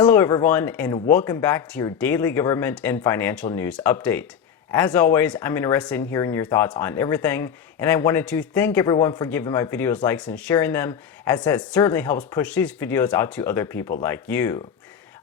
Hello everyone, and welcome back to your daily government and financial news update. As always, I'm interested in hearing your thoughts on everything, and I wanted to thank everyone for giving my videos likes and sharing them, as that certainly helps push these videos out to other people like you.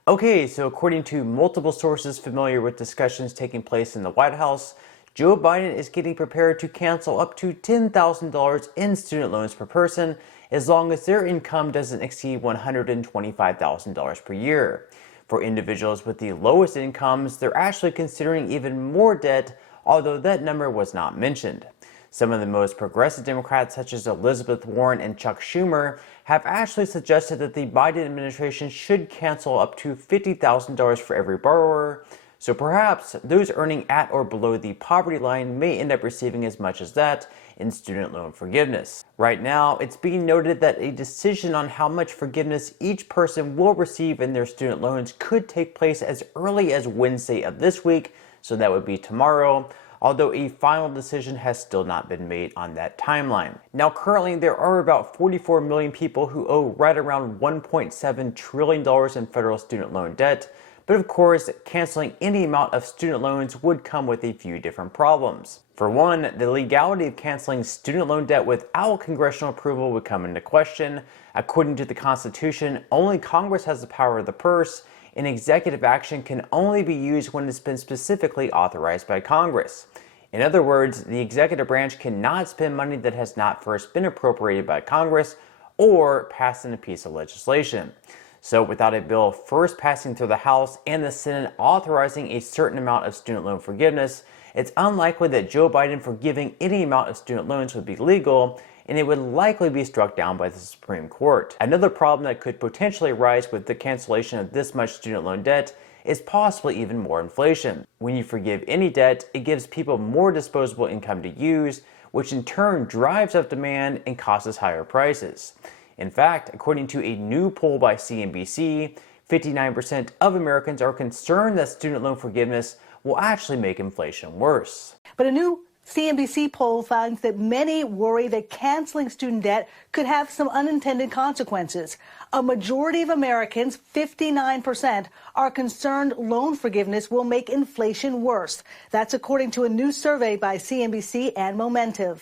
Okay, so according to multiple sources familiar with discussions taking place in the White House, Joe Biden is getting prepared to cancel up to $10,000 in student loans per person as long as their income doesn't exceed $125,000 per year. For individuals with the lowest incomes, they're actually considering even more debt, although that number was not mentioned. Some of the most progressive Democrats, such as Elizabeth Warren and Chuck Schumer, have actually suggested that the Biden administration should cancel up to $50,000 for every borrower. So perhaps those earning at or below the poverty line may end up receiving as much as that in student loan forgiveness. Right now, it's being noted that a decision on how much forgiveness each person will receive in their student loans could take place as early as Wednesday of this week, so that would be tomorrow, although a final decision has still not been made on that timeline. Now currently there are about 44 million people who owe right around $1.7 trillion in federal student loan debt. But of course, canceling any amount of student loans would come with a few different problems. For one, the legality of canceling student loan debt without congressional approval would come into question. According to the Constitution, only Congress has the power of the purse, and executive action can only be used when it's been specifically authorized by Congress. In other words, the executive branch cannot spend money that has not first been appropriated by Congress or passed in a piece of legislation. So without a bill first passing through the House and the Senate authorizing a certain amount of student loan forgiveness, it's unlikely that Joe Biden forgiving any amount of student loans would be legal, and it would likely be struck down by the Supreme Court. Another problem that could potentially arise with the cancellation of this much student loan debt is possibly even more inflation. When you forgive any debt, it gives people more disposable income to use, which in turn drives up demand and causes higher prices. In fact, according to a new poll by CNBC, 59% of Americans are concerned that student loan forgiveness will actually make inflation worse. But a new CNBC poll finds that many worry that canceling student debt could have some unintended consequences. A majority of Americans, 59%, are concerned loan forgiveness will make inflation worse. That's according to a new survey by CNBC and Momentive.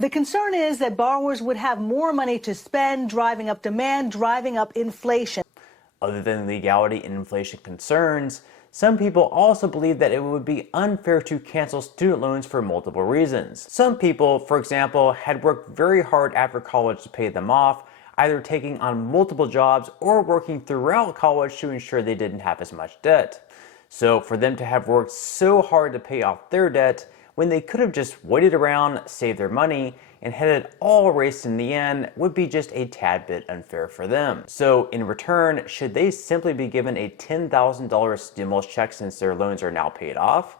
The concern is that borrowers would have more money to spend, driving up demand, driving up inflation. Other than legality and inflation concerns, some people also believe that it would be unfair to cancel student loans for multiple reasons. Some people, for example, had worked very hard after college to pay them off, either taking on multiple jobs or working throughout college to ensure they didn't have as much debt. So for them to have worked so hard to pay off their debt, when they could have just waited around, saved their money, and had it all erased in the end, would be just a tad bit unfair for them. So in return, should they simply be given a $10,000 stimulus check since their loans are now paid off?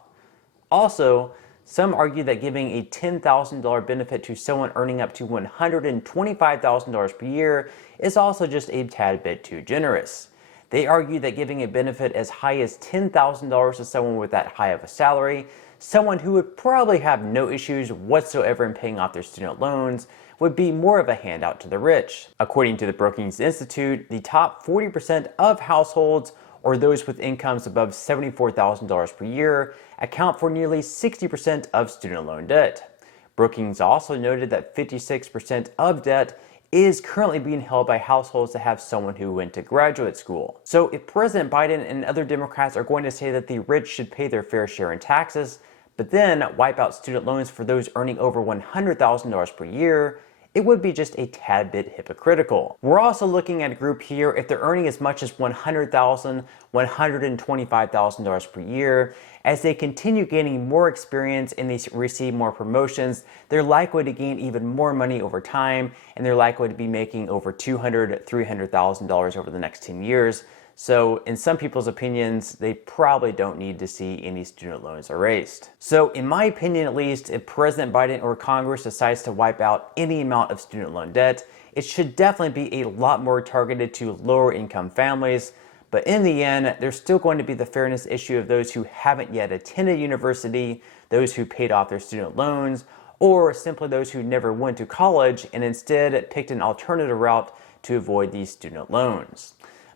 Also, some argue that giving a $10,000 benefit to someone earning up to $125,000 per year is also just a tad bit too generous. They argue that giving a benefit as high as $10,000 to someone with that high of a salary, someone who would probably have no issues whatsoever in paying off their student loans, would be more of a handout to the rich. According to the Brookings Institute, the top 40% of households, or those with incomes above $74,000 per year, account for nearly 60% of student loan debt. Brookings also noted that 56% of debt is currently being held by households that have someone who went to graduate school. So if President Biden and other Democrats are going to say that the rich should pay their fair share in taxes, but then wipe out student loans for those earning over $100,000 per year, it would be just a tad bit hypocritical. We're also looking at a group here, if they're earning as much as $100,000, $125,000 per year, as they continue gaining more experience and they receive more promotions, they're likely to gain even more money over time, and they're likely to be making over $200,000, $300,000 over the next 10 years. So in some people's opinions, they probably don't need to see any student loans erased. So in my opinion at least, if President Biden or Congress decides to wipe out any amount of student loan debt, it should definitely be a lot more targeted to lower income families. But in the end, there's still going to be the fairness issue of those who haven't yet attended university, those who paid off their student loans, or simply those who never went to college and instead picked an alternative route to avoid these student loans.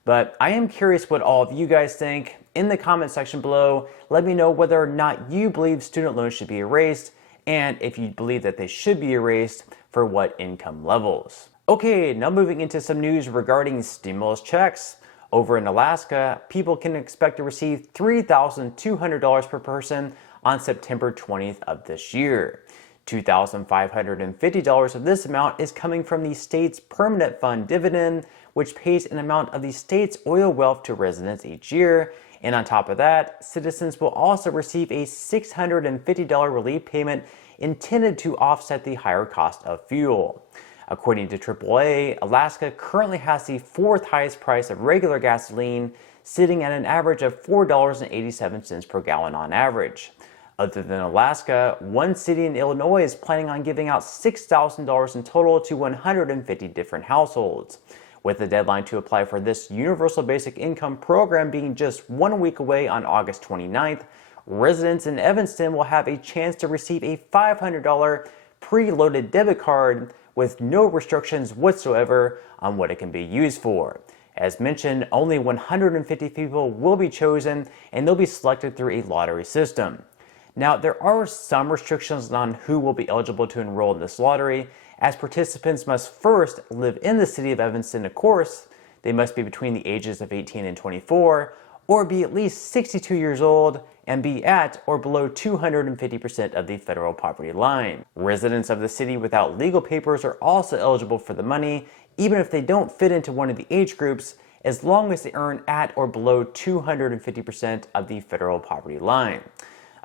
But I am curious what all of you guys think. In the comment section below, let me know whether or not you believe student loans should be erased, and if you believe that they should be erased, for what income levels. Okay, now moving into some news regarding stimulus checks. Over in Alaska, people can expect to receive $3,200 per person on September 20th of this year. $2,550 of this amount is coming from the state's permanent fund dividend, which pays an amount of the state's oil wealth to residents each year. And on top of that, citizens will also receive a $650 relief payment intended to offset the higher cost of fuel. According to AAA, Alaska currently has the fourth highest price of regular gasoline, sitting at an average of $4.87 per gallon on average. Other than Alaska, one city in Illinois is planning on giving out $6,000 in total to 150 different households. With the deadline to apply for this universal basic income program being just 1 week away on August 29th, residents in Evanston will have a chance to receive a $500 preloaded debit card with no restrictions whatsoever on what it can be used for. As mentioned, only 150 people will be chosen, and they'll be selected through a lottery system. Now, there are some restrictions on who will be eligible to enroll in this lottery, as participants must first live in the city of Evanston, of course. They must be between the ages of 18 and 24, or be at least 62 years old, and be at or below 250% of the federal poverty line. Residents of the city without legal papers are also eligible for the money, even if they don't fit into one of the age groups, as long as they earn at or below 250% of the federal poverty line.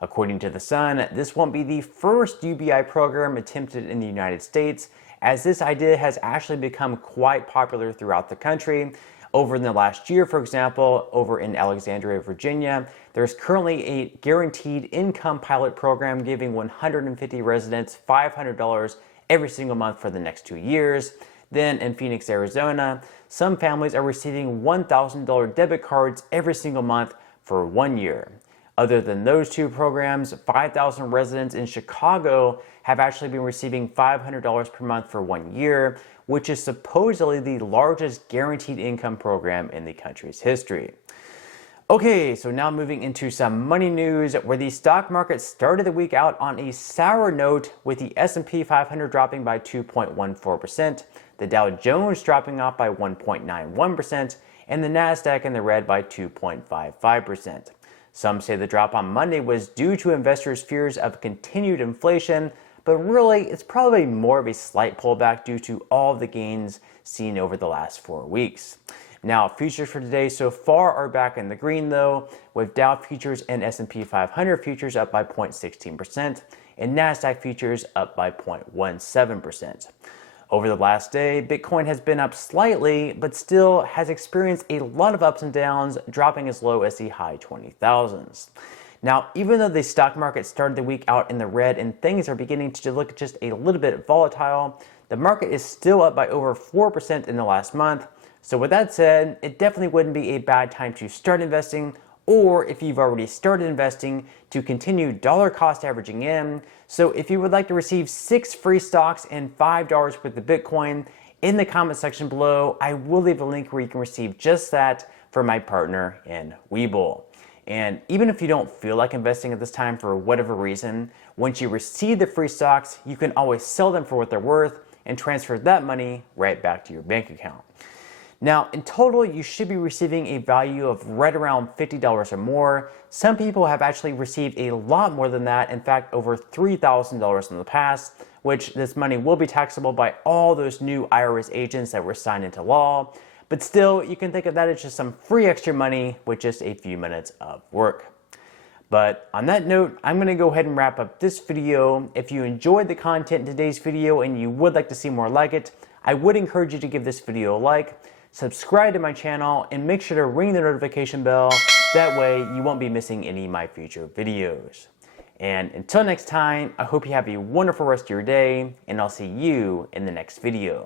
According to The Sun, this won't be the first UBI program attempted in the United States, as this idea has actually become quite popular throughout the country. Over in the last year, for example, over in Alexandria, Virginia, there's currently a guaranteed income pilot program giving 150 residents $500 every single month for the next 2 years. Then in Phoenix, Arizona, some families are receiving $1,000 debit cards every single month for 1 year. Other than those two programs, 5,000 residents in Chicago have actually been receiving $500 per month for 1 year, which is supposedly the largest guaranteed income program in the country's history. Okay, so now moving into some money news, where the stock market started the week out on a sour note, with the S&P 500 dropping by 2.14%, the Dow Jones dropping off by 1.91%, and the Nasdaq in the red by 2.55%. Some say the drop on Monday was due to investors' fears of continued inflation, but really it's probably more of a slight pullback due to all of the gains seen over the last 4 weeks. Now, futures for today so far are back in the green though, with Dow futures and S&P 500 futures up by 0.16% and Nasdaq futures up by 0.17%. Over the last day, Bitcoin has been up slightly, but still has experienced a lot of ups and downs, dropping as low as the high 20,000s. Now, even though the stock market started the week out in the red and things are beginning to look just a little bit volatile, the market is still up by over 4% in the last month. So with that said, it definitely wouldn't be a bad time to start investing, or if you've already started investing, to continue dollar cost averaging in. So if you would like to receive 6 free stocks and $5 worth of Bitcoin, in the comment section below, I will leave a link where you can receive just that from my partner in Webull. And even if you don't feel like investing at this time for whatever reason, once you receive the free stocks, you can always sell them for what they're worth and transfer that money right back to your bank account. Now, in total, you should be receiving a value of right around $50 or more. Some people have actually received a lot more than that, in fact, over $3,000 in the past, which this money will be taxable by all those new IRS agents that were signed into law. But still, you can think of that as just some free extra money with just a few minutes of work. But on that note, I'm going to go ahead and wrap up this video. If you enjoyed the content in today's video and you would like to see more like it, I would encourage you to give this video a like, subscribe to my channel, and make sure to ring the notification bell. That way you won't be missing any of my future videos. And until next time, I hope you have a wonderful rest of your day, and I'll see you in the next video.